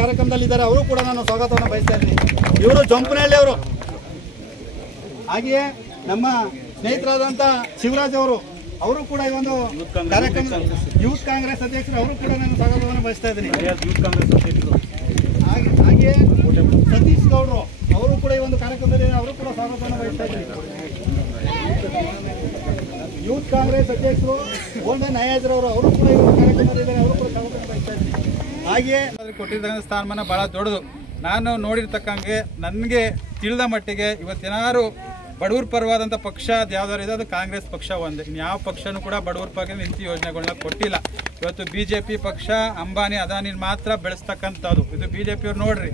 ಕಾರ್ಯಕ್ರಮದಲ್ಲಿ ಇದ್ದಾರೆ, ಅವರು ಕೂಡ ನಾನು ಸ್ವಾಗತವನ್ನು ಬಯಸ್ತಾ ಇದ್ದೀನಿ. ಇವರು ಜಂಪನಹಳ್ಳಿ ಅವರು. ಹಾಗೆಯೇ ನಮ್ಮ ಸ್ನೇಹಿತರಾದಂಥ ಶಿವರಾಜ್ ಅವರು ಕೂಡ ಈ ಒಂದು ಕಾರ್ಯಕ್ರಮ ಯೂತ್ ಕಾಂಗ್ರೆಸ್ ಅಧ್ಯಕ್ಷರು, ಅವರು ಕೂಡ ನಾನು ಸ್ವಾಗತವನ್ನು ಬಯಸ್ತಾ ಇದ್ದೀನಿ. ಯೂತ್ ಕಾಂಗ್ರೆಸ್ ಅಧ್ಯಕ್ಷರು ಹಾಗೆಯೇ ಸತೀಶ್ ಗೌಡರು, ಅವರು ಕೂಡ ಈ ಒಂದು ಕಾರ್ಯಕ್ರಮದಲ್ಲಿ ಅವರು ಕೂಡ ಸ್ವಾಗತವನ್ನು ಬಯಸ್ತಾ ಇದ್ದೀನಿ. ಯೂತ್ ಕಾಂಗ್ರೆಸ್ ಅಧ್ಯಕ್ಷರು ಗೋಲ್ಡನ್ ನಯಾಜ್ರವರು, ಅವರು ಕೂಡ ಈ ಒಂದು ಕಾರ್ಯಕ್ರಮದಲ್ಲಿದ್ದಾರೆ, ಅವರು ಕೂಡ ಸ್ವಾಗತವನ್ನು ಬಯಸ್ತಾ ಇದ್ದೀನಿ. ಹಾಗೆಯೇ ಕೊಟ್ಟಿರ್ತಕ್ಕಂಥ ಸ್ಥಾನಮಾನ ಭಾಳ ದೊಡ್ಡದು. ನಾನು ನೋಡಿರ್ತಕ್ಕಂಗೆ ನನಗೆ ತಿಳಿದ ಮಟ್ಟಿಗೆ ಇವತ್ತೇನಾದ್ರು ಬಡವ್ರ ಪರವಾದಂಥ ಪಕ್ಷ ಅದು ಯಾವ್ದಾದ್ರು ಇದೆ, ಅದು ಕಾಂಗ್ರೆಸ್ ಪಕ್ಷ ಒಂದೇ. ಇನ್ಯಾವ ಪಕ್ಷನೂ ಕೂಡ ಬಡವ್ರ ಪರ ನಿಂತು ಯೋಜನೆಗಳನ್ನ ಕೊಟ್ಟಿಲ್ಲ. ಇವತ್ತು BJP ಪಕ್ಷ ಅಂಬಾನಿ ಅದಾನಿ ಮಾತ್ರ ಬೆಳೆಸ್ತಕ್ಕಂಥದ್ದು. ಇದು BJP ಅವ್ರು ನೋಡ್ರಿ,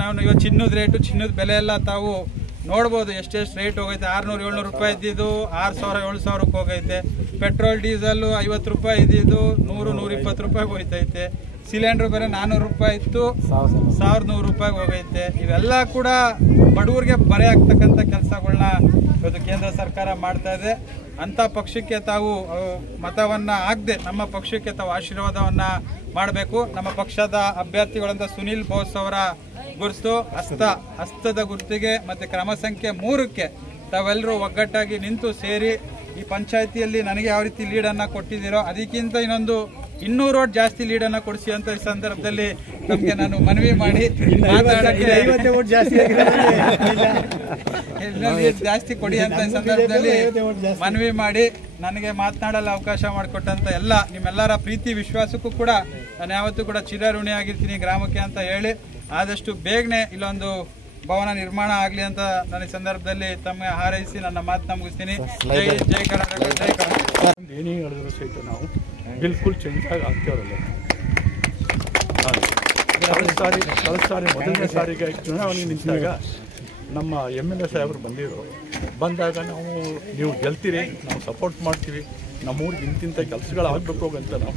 ನಾವು ಇವತ್ತು ಚಿನ್ನದ ರೇಟು, ಚಿನ್ನದ ಬೆಲೆ ಎಲ್ಲ ತಾವು ನೋಡ್ಬೋದು ಎಷ್ಟೆಷ್ಟು ರೇಟ್ ಹೋಗೈತೆ. 600-700 ರೂಪಾಯಿ ಇದ್ದಿದ್ದು 6,000-7,000ಕ್ಕೆ ಹೋಗೈತೆ. ಪೆಟ್ರೋಲ್ ಡೀಸೆಲ್ಲು 50 ರೂಪಾಯಿ ಇದ್ದಿದ್ದು 100-120 ರೂಪಾಯಿಗೆ ಹೋಯ್ತೈತೆ. ಸಿಲಿಂಡರ್ ಬೇರೆ 400 ರೂಪಾಯಿ ಇತ್ತು 1,100 ರೂಪಾಯಿಗೆ ಹೋಗೈತೆ. ಇವೆಲ್ಲ ಕೂಡ ಬಡವರಿಗೆ ಬರೆ ಆಗ್ತಕ್ಕಂಥ ಕೆಲಸಗಳನ್ನ ಇವತ್ತು ಕೇಂದ್ರ ಸರ್ಕಾರ ಮಾಡ್ತಾ ಇದೆ. ಅಂಥ ಪಕ್ಷಕ್ಕೆ ತಾವು ಮತವನ್ನು ಹಾಕದೆ ನಮ್ಮ ಪಕ್ಷಕ್ಕೆ ತಾವು ಆಶೀರ್ವಾದವನ್ನ ಮಾಡಬೇಕು. ನಮ್ಮ ಪಕ್ಷದ ಅಭ್ಯರ್ಥಿಗಳಂತ ಸುನಿಲ್ ಬೋಸ್ ಅವರ ಗುರುತು ಹಸ್ತದ ಗುರುತಿಗೆ ಮತ್ತು ಕ್ರಮ ಸಂಖ್ಯೆ 3ಕ್ಕೆ ತಾವೆಲ್ಲರೂ ಒಗ್ಗಟ್ಟಾಗಿ ನಿಂತು ಸೇರಿ ಈ ಪಂಚಾಯಿತಿಯಲ್ಲಿ ನನಗೆ ಯಾವ ರೀತಿ ಲೀಡನ್ನು ಕೊಟ್ಟಿದ್ದೀರೋ ಅದಕ್ಕಿಂತ ಇನ್ನೊಂದು 200 ಓಟ್ ಜಾಸ್ತಿ ಲೀಡನ್ನು ಕೊಡಿಸಿ ಅಂತ ಈ ಸಂದರ್ಭದಲ್ಲಿ ನಮಗೆ ನಾನು ಮನವಿ ಮಾಡಿ ಜಾಸ್ತಿ ಕೊಡಿ ಅಂತ ಈ ಸಂದರ್ಭದಲ್ಲಿ ಮನವಿ ಮಾಡಿ ನನಗೆ ಮಾತನಾಡಲು ಅವಕಾಶ ಮಾಡಿಕೊಟ್ಟಂತ ನಿಮ್ಮೆಲ್ಲರ ಪ್ರೀತಿ ವಿಶ್ವಾಸಕ್ಕೂ ಕೂಡ ನಾನು ಯಾವತ್ತೂ ಕೂಡ ಚಿರಋಣಿ ಆಗಿರ್ತೀನಿ ಗ್ರಾಮಕ್ಕೆ ಅಂತ ಹೇಳಿ ಆದಷ್ಟು ಬೇಗನೆ ಇಲ್ಲೊಂದು ಭವನ ನಿರ್ಮಾಣ ಆಗಲಿ ಅಂತ ನಾನು ಈ ಸಂದರ್ಭದಲ್ಲಿ ತಮಗೆ ಹಾರೈಸಿ ನನ್ನ ಮಾತನ್ನ ಮುಗಿಸ್ತೀನಿ. ಜೈ ಕರ್ನಾಟಕ, ಜೈ ಕರ್ನಾಟಕ. ಏನೇ ಹೇಳಿದ್ರು ಸಹಿತ ನಾವು ಬಿಲ್ಕುಲ್ ಚೇಂಜ್ ಆಗಿ ಆಗ್ತೇವಲ್ಲ. ಕಳೆದ ಸಾರಿ ಮೊದಲನೇ ಸಾರಿಗೆ ಚುನಾವಣೆ ನಿಂತಾಗ ನಮ್ಮ MLA ಸಾಹೇಬರು ಬಂದಾಗ ನೀವು ಗೆಲ್ತೀರಿ, ನಾವು ಸಪೋರ್ಟ್ ಮಾಡ್ತೀವಿ, ನಮ್ಮೂರಿಗೆ ಇಂತಿಂಥ ಕೆಲಸಗಳು ಆಗಬೇಕು ಅಂತ ನಾವು